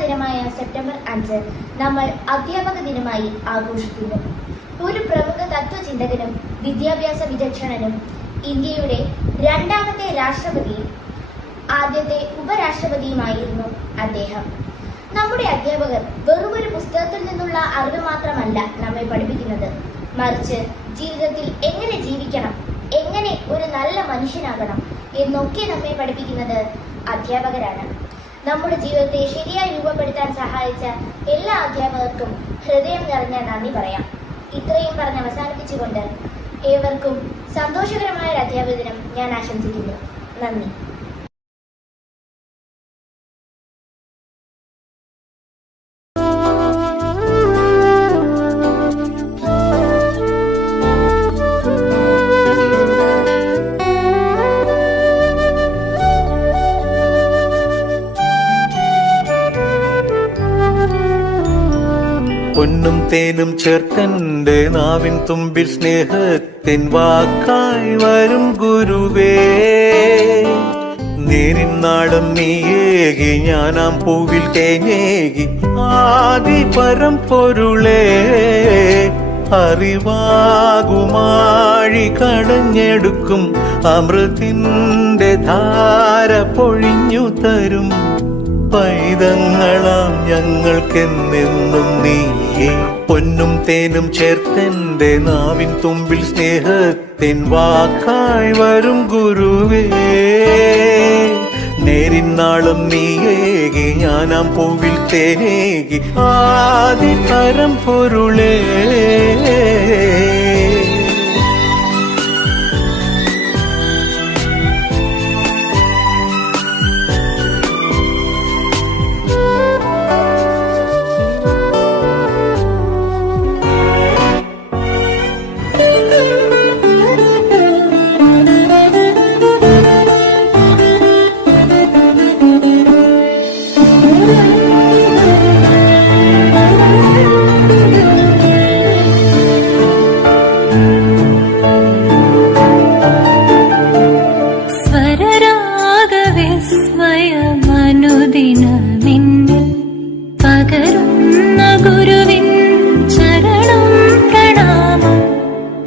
ദിനമായ സെപ്റ്റംബർ 5 നമ്മൾ അധ്യാപക ദിനമായി ആഘോഷിക്കുന്നു. ഒരു പ്രമുഖ തത്വചിന്തകനും വിദ്യാഭ്യാസ വിചക്ഷണനും ഇന്ത്യയുടെ രണ്ടാമത്തെ രാഷ്ട്രപതിയും ആദ്യത്തെ ഉപരാഷ്ട്രപതിയുമായിരുന്നു അദ്ദേഹം. നമ്മുടെ അധ്യാപകർ വെറുമൊരു പുസ്തകത്തിൽ നിന്നുള്ള അറിവ് മാത്രമല്ല നമ്മെ പഠിപ്പിക്കുന്നത്, മറിച്ച് ജീവിതത്തിൽ എങ്ങനെ ജീവിക്കണം, എങ്ങനെ ഒരു നല്ല മനുഷ്യനാകണം എന്നൊക്കെ നമ്മെ പഠിപ്പിക്കുന്നത് അധ്യാപകരാണ്. നമ്മുടെ ജീവിതത്തെ ശരിയായി രൂപപ്പെടുത്താൻ സഹായിച്ച എല്ലാ അധ്യാപകർക്കും ഹൃദയം നിറഞ്ഞ നന്ദി പറയാം. ഇത്രയും പറഞ്ഞ് അവസാനിപ്പിച്ചുകൊണ്ട് ഏവർക്കും സന്തോഷകരമായ ഒരു അധ്യാപക ദിനം ഞാൻ ആശംസിക്കുന്നു. നന്ദി. പൊന്നും തേനും ചേർത്തന്റെ നാവിൻ തുമ്പിൽ സ്നേഹത്തിൻ വാക്കായി വരും ഗുരുവേ. നേരിന്നാടും നീയേകി ഞാനാം പൂവിൽ തേങ്ങേകി ആദി പരമ്പൊരുളേ. അറിവാകുമാഴി കടഞ്ഞെടുക്കും അമൃതിന്റെ ധാര പൊഴിഞ്ഞു തരും പൈതങ്ങളാം ഞങ്ങൾക്കെന്നെന്നും നീയേ. പൊന്നും തേനും ചേർത്തെന്റെ നാവിൻ തുമ്പിൽ സ്നേഹത്തിൻ വാക്കായി വരും ഗുരുവേ. നേരിന്നാളും നീയേകി ഞാനാം പൂവിൽ തേനേകി ആദി പരമ്പൊരുളേ. സ്വരരാഗവിസ്മയമനുദിനമിന്നിൽ പകരുന്ന ഗുരുവിൻ ചരണം പ്രണാമം,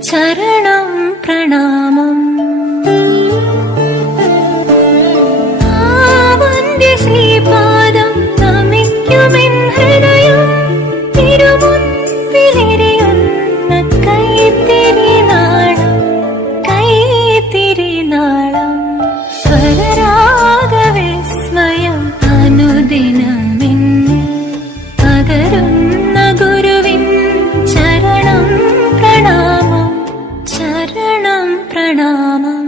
ചരണം പ്രണാമം. ശ്രീപാദം നമിക്കുമെൻ ഹൃദയം, തിരുമുൻപിലെരിയുന്ന കൈത്തിരിനാളം, കൈത്തിരിനാളം. സ്വരരാഗവിസ്മയം അനുദിനമിന്നിൽ പകരുന്ന ഗുരുവിൻ ചരണം പ്രണാമം, ചരണം പ്രണാമം.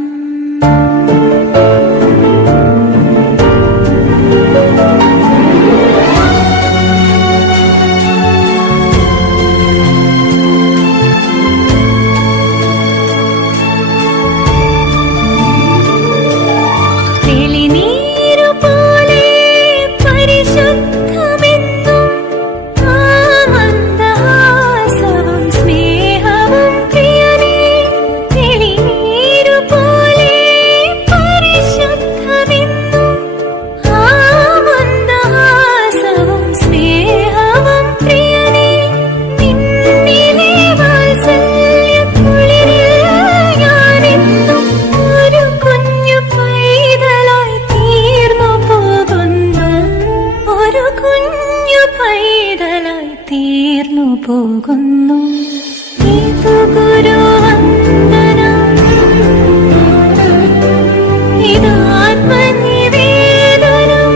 തീർന്നു പോകുന്നു ഇതു ഗുരുവന്ദനം, ഇത് ആത്മനിവേദനം,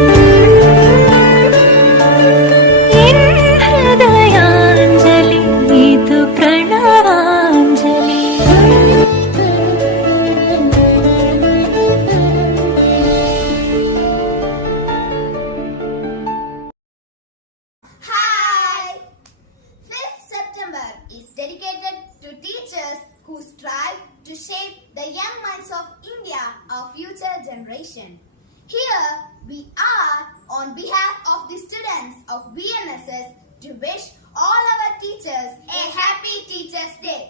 എൻ ഹൃദയാഞ്ജലി, ഇത് പ്രണവാഞ്ജലി. Is dedicated to teachers who strive to shape the young minds of India, our future generation. Here we are on behalf of the students of BNSS to wish all our teachers a happy Teachers' Day.